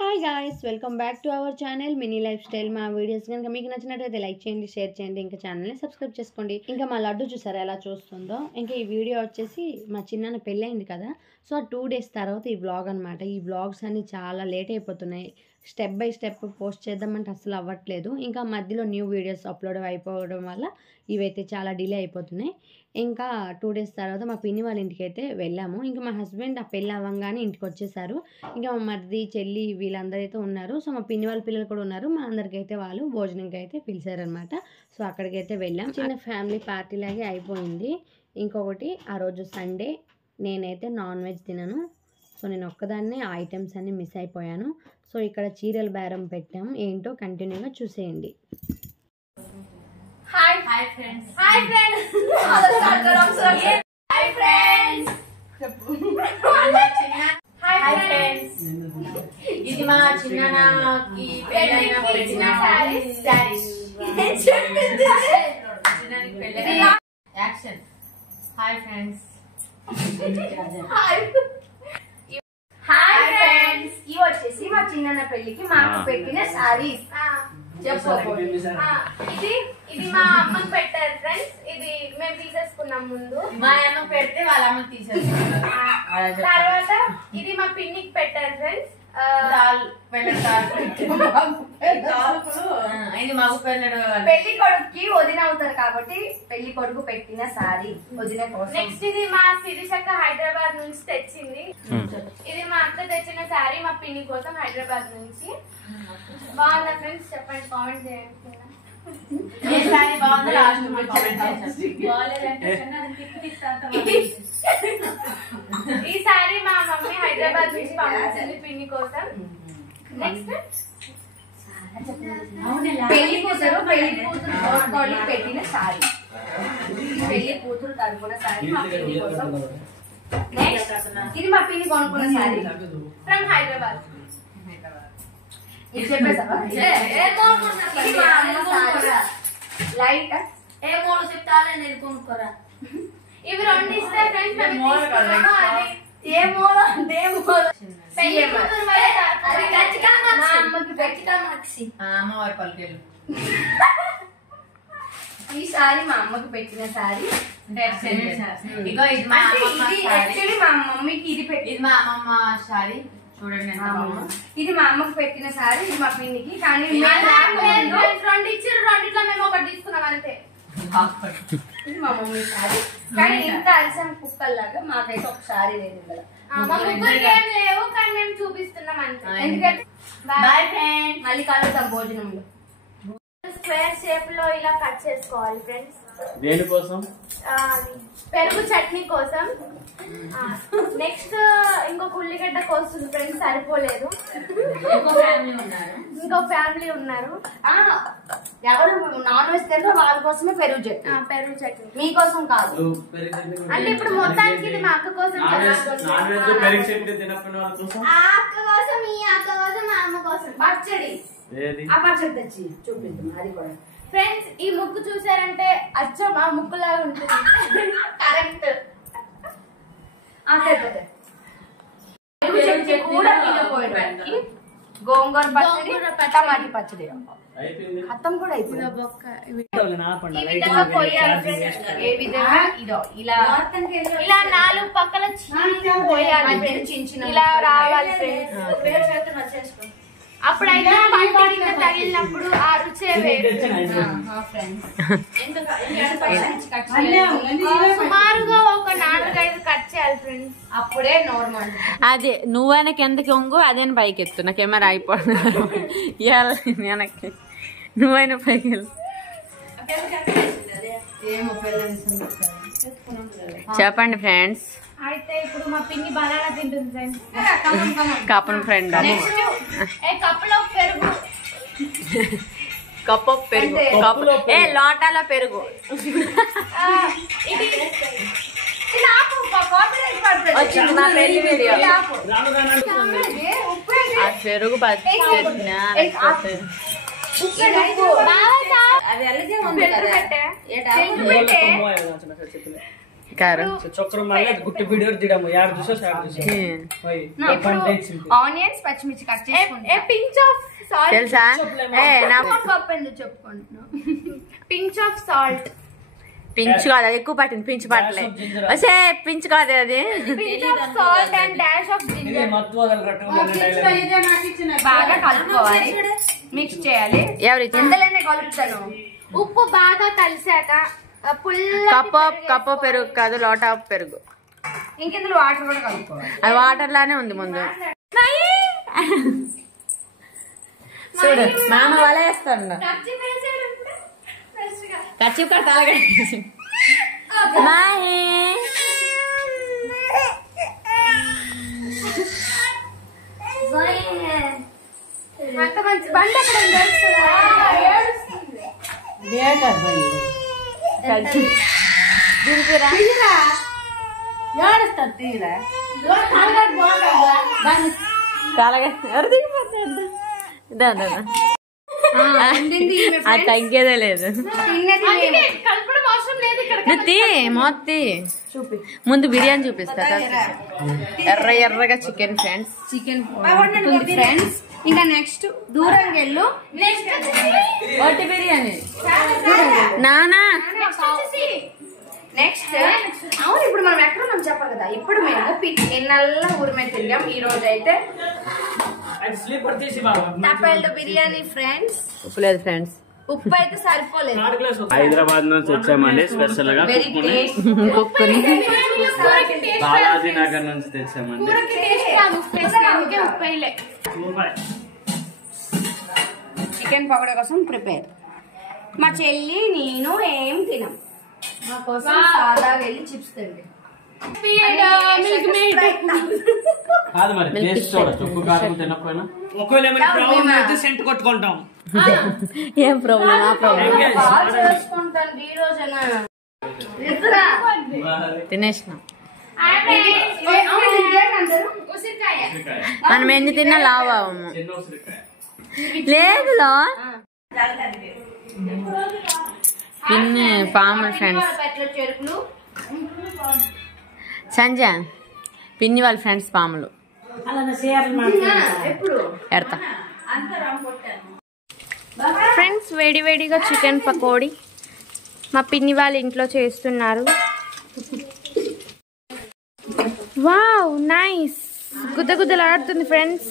Hi guys, welcome back to our channel mini life style. మా videos కనుక మీకు నచ్చినట్లయితే లైక్ చేయండి, షేర్ చేయండి, ఇంకా ఛానల్ని సబ్స్క్రైబ్ చేసుకోండి. ఇంకా మా లడ్డు చూసారా ఎలా చూస్తుందో. ఇంకా ఈ వీడియో వచ్చేసి మా చిన్న పెళ్ళయింది కదా, సో 2 days తర్వాత ఈ వ్లాగ్ అనమాట. ఈ వ్లాగ్స్ అన్ని చాలా లేట్ అయిపోతున్నాయి. స్టెప్ బై స్టెప్ పోస్ట్ చేద్దామంటే అసలు అవ్వట్లేదు. ఇంకా మధ్యలో న్యూ వీడియోస్ అప్లోడ్ అయిపోవడం వల్ల ఇవైతే చాలా డిలే అయిపోతున్నాయి. ఇంకా 2 days తర్వాత మా పిన్ని వాళ్ళ ఇంటికి అయితే వెళ్ళాము. ఇంకా మా హస్బెండ్ ఆ పెళ్ళి అవ్వగానే ఇంటికి వచ్చేసారు. ఇంకా మా మరిది చెల్లి వీళ్ళందరూ అయితే ఉన్నారు. సో మా పిన్ని వాళ్ళ పిల్లలు కూడా ఉన్నారు. మా అందరికైతే వాళ్ళు భోజనంకి అయితే పిలిచారనమాట. సో అక్కడికైతే వెళ్ళాం. చిన్న ఫ్యామిలీ పార్టీ లాగే అయిపోయింది. ఇంకొకటి, ఆ రోజు సండే, నేనైతే నాన్ వెజ్ తినను. సో నేను ఒక్కదాన్నే ఆ ఐటమ్స్ అన్ని మిస్ అయిపోయాను. సో ఇక్కడ చీరల బేరం పెట్టాం, ఏంటో కంటిన్యూగా చూసేయండి. Hi friends. Hi friends. Hi friends. Hi friends. ఇది మా చిన్ననాకి పెళ్ళైన పెట్టిన సారీస్. చిన్ననాకి పెళ్ళైన action. Hi friends. Hi friends. ఇవి వచ్చేసి మా చిన్న పెళ్ళికి మాకు పెట్టిన సారీస్. ఇది మా అమ్మకి పెట్టారు ఫ్రెండ్స్. ఇది మేము తీసేసుకున్నాం ముందు. మా అమ్మ పెడితే వాళ్ళ అమ్మ తీసేసుకున్నారు. తర్వాత ఇది మా పిన్నికి పెట్టారు ఫ్రెండ్స్. ఇది మగ పెళ్ళడు. పెళ్లి కొడుకుకి వదిన అవుతారు కాబట్టి పెళ్లి కొడుకు పెట్టిన సారీ వదిన కోసం. నెక్స్ట్ ఇది మా సిరిశక్క హైదరాబాద్ నుంచి తెచ్చింది. ఇది మా అక్క తెచ్చిన సారీ మా పిన్ని కోసం హైదరాబాద్ నుంచి. బాగుందా ఫ్రెండ్స్? చెప్పండి, కామెంట్ చేయండి. ఈ సారీ మా మమ్మీ హైదరాబాద్ నుంచి పంపించింది పిన్ని కోసం. నెక్స్ట్ పెళ్లి కూతురు పెట్టిన సారీ, పెళ్లి కూతురు తరపున సారీ మా పిన్ని కోసం. నెక్స్ట్ ఇది మా పిన్ని కొనుక్కున్న సారీ ఫ్రమ్ హైదరాబాద్. చెప్పేసావా? లైట్ ఏ మూడు చెప్తానే నేను కొనుక్కోరా. ఇవి 2 ఇస్తే ఫ్రెండ్స్ మేము తీసుకున్నాము. అది ఏ మూల అంటే పెళ్లి కూతురు వాళ్ళ తరపున మా అమ్మకి పెట్టిన మక్షి. అమ్మవారి పలికేళ్ళు ఈ సారీ మా అమ్మకి పెట్టిన సారీ. ఇగో ఇది మా యాక్చువల్లీ మా మమ్మీకి ఇది పెట్టి, ఇది మా అమ్మమ్మ సారీ. చూడండి ఇది మా అమ్మకి పెట్టిన సారీ, ఇది మా పిన్నికి. కానీ 2 ఇచ్చారు, 2 మేము ఒకటి తీసుకున్నాం అంతే. ఇది మా మమ్మీ సారీ. కానీ ఇంత అలసం కుక్కల్లాగా మాకైతే ఒక సారీ లేదు కదా. మా ముగ్గురికి ఏం లేవు, కానీ మేము చూపిస్తున్నాం అంతే. ఎందుకంటే బాయ్ ఫ్రెండ్స్. మళ్ళీ కలుద్దాం భోజనంలో. స్క్వేర్ షేప్ లో ఇలా కట్ చేసుకోవాలి ఫ్రెండ్స్. దేనికోసం? పెరుగు చట్నీ కోసం. నెక్స్ట్ ఇంకొక ఉల్లిగడ్డ కోస్తుంది ఫ్రెండ్స్, సరిపోలేదు. ఇంకో ఫ్యామిలీ ఉన్నారు. ఎవరు నాన్ వెజ్ తింటారో వాళ్ళ కోసమే పెరుగు చట్నీ. పెరుగు చట్నీ మీకోసం కాదు. అంటే ఇప్పుడు మొత్తానికి ఇది మా అక్క కోసం, ఆ అక్క కోసం, ఈ అక్క కోసం, మా అమ్మ కోసం. పచ్చడి, ఆ పచ్చడి తెచ్చి చూపిద్దాం. అది కూడా ఫ్రెండ్స్ ఈ ముక్కు చూసారంటే అచ్చం ఆ ముక్కులాగా ఉంటుంది. కరెక్ట్. కూడా తినపోయడానికి గోంగూర పచ్చడి, టమాటీ పచ్చడి. అత్తం కూడా అయిపోయింది. ఈ విధంగా పోయాలి ఫ్రెండ్స్. ఏ విధంగా ఇదో ఇలా ఇలా 4 పక్కల పోయాలి, ఇలా రావాలి ఫ్రెండ్స్. అప్పుడైతే పంట కింద తగిలినప్పుడు ఆ రుచే వేరు. సుమారుగా ఒక 4-5 కట్ చేయాలి ఫ్రెండ్స్, అప్పుడే నార్మల్. అదే నువ్వైనా కిందకి వంగు, అదే పైకి ఎత్తు. నా కెమెరా అయిపోతుంది. వెనక్కి నువ్వైనా పైకి వెళ్ళు. చెప్పండి ఫ్రెండ్స్. అయితే ఇప్పుడు మా పిన్ని బనానా తింటుంది ఫ్రెండ్స్. కప్పన్ ఫ్రెండ్ కప్పులో పెరుగు, కప్పు పెరుగు, ఏ లోటాలో పెరుగు వచ్చింది నా పెళ్లి వీడియో. ఆ పెరుగు కారం చొక్కరు మళ్ళీ గుట్టి వీడియో తీయడము యాడ్ చూసా ఇప్పుడు ఆనియన్స్ పచ్చిమిర్చి కట్ చేసుకుంటా పించ్ ఆఫ్ సాల్ట్ తెలుసా చెప్పుకుంటున్నాం పించ్ ఆఫ్ సాల్ట్ పించ్ కాదు అది ఎక్కువ పట్టింది పించ్ పట్టలే వచ్చే పించ్ కాదు అది pinch of salt and dash of ginger బాగా కలుపుకోవాలి మిక్స్ చేయాలి ఎవరి ఎంతలోనే కలుపుతాను ఉప్పు బాగా కలిసాక కప్ప పెరుగు కాదు లోటా పెరుగు ఇంకెందులో వాటర్ కూడా కలుపుకోవాలి అది వాటర్ లానే ఉంది ముందు చూడు మామ వలేస్తాడు కచ్చి కట్టాలి అంత మంచి బండి అక్కడ అది తగ్గేదే లేదు కలపడం అవసరం లేదు ఇక్కడ మొత్తి ముందు బిర్యానీ చూపిస్తా ఎర్రగా చికెన్ ఫ్రెండ్స్ చికెన్ ఫ్రెండ్స్ ఇంకా నెక్స్ట్ దూరంగా వెళ్ళు ఒట్టి బిర్యానీ నానా నెక్స్ట్ అవును ఇప్పుడు మనం ఎక్కడ ఉన్నాం చెప్పాలి కదా ఇప్పుడు మేము ఎన్నెల్లా ఊరి మీద తిరిగాం ఈ రోజు అయితే తప్పేళ్ళ బిర్యానీ ఫ్రెండ్స్ ఉప్పు లేదు ఫ్రెండ్స్ ఉప్పు అయితే సరిపోలేదు హైదరాబాద్ నుంచి వచ్చామండి స్పెషల్ గా వెరీ టేస్ట్ కుక్కుని బాలాజీ నగర్ నుంచి తెచ్చామండి చికెన్ పకోడా కోసం ప్రిపేర్ మా చెల్లి నేను ఏం తినం మా కోసం సాదా వెళ్ళి చిప్స్ తిండి కాదు మరి టేస్ట్ చూడొచ్చు ఉప్పు కారం తినకపోయినా ఒకవేళ సెంట్ కొట్టుకుంటాం ఏం ప్రాబ్లం ఆ ప్రాబ్లం చేసుకుంటాను ఈ రోజైనా తినేసిన ఉసిరికాయ మనం ఎన్ని తిన్నా లావు అవ్వము లేదులో పిన్ని పాములు ఫ్రెండ్స్ చెరుకులు సంజ పిన్ని వాళ్ళ ఫ్రెండ్స్ పాములు ఎప్పుడు ఎడతా ఫ్రెండ్స్ వేడివేడిగా చికెన్ పకోడీ మా పిన్ని వాళ్ళ ఇంట్లో చేస్తున్నారు. వావ్ నైస్ గుద్దగుద్దలాడుతుంది ఫ్రెండ్స్.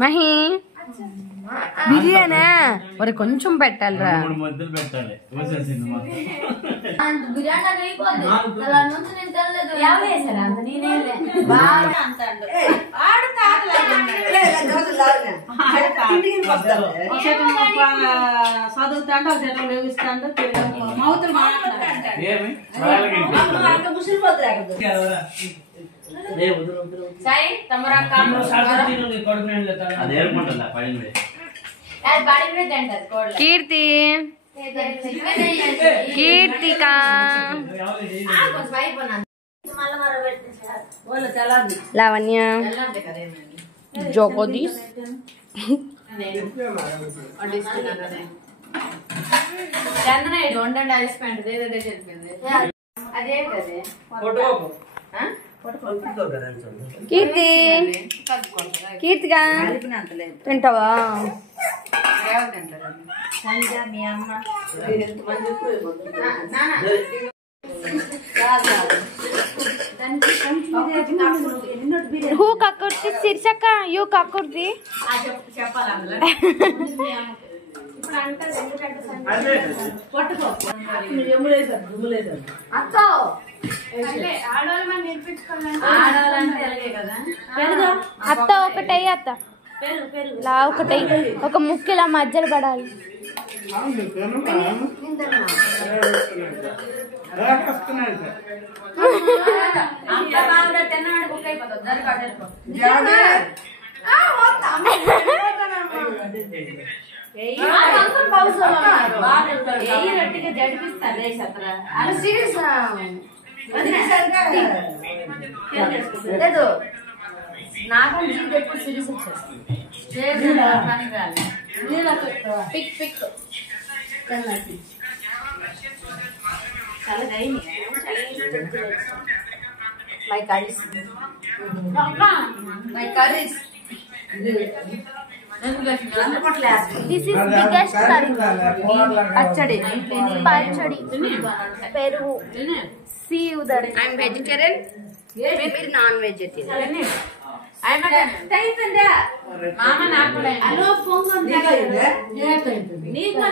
మహి బిర్యానీ మరి కొంచెం పెట్టాలిరా. చదువుతాండో లేవిస్తాండో మౌతులు కీర్తి కీర్తిక లావణ్య జోగోదీస్ కీర్తి కీర్తిగా తింటావా? హూ కక్కుర్తి శీర్షక యూ కక్కుర్తి అత్త ఒకటై అత్త లా ఒకటై ఒక ముక్కు ఇలా మధ్యలో పడాలి. గట్టిగా జడిపిస్తారు లేదు నాగం జీవి ఎప్పుడు సిరీస్ వచ్చేస్తుంది pick pick my curries my curries this is biggest curry పచ్చడి పెరుగు సీ ఉదర్ ఐఎమ్ వెజిటేరియన్ మీరు నాన్ వెజిటేరియన్ మామ నాకు నీకు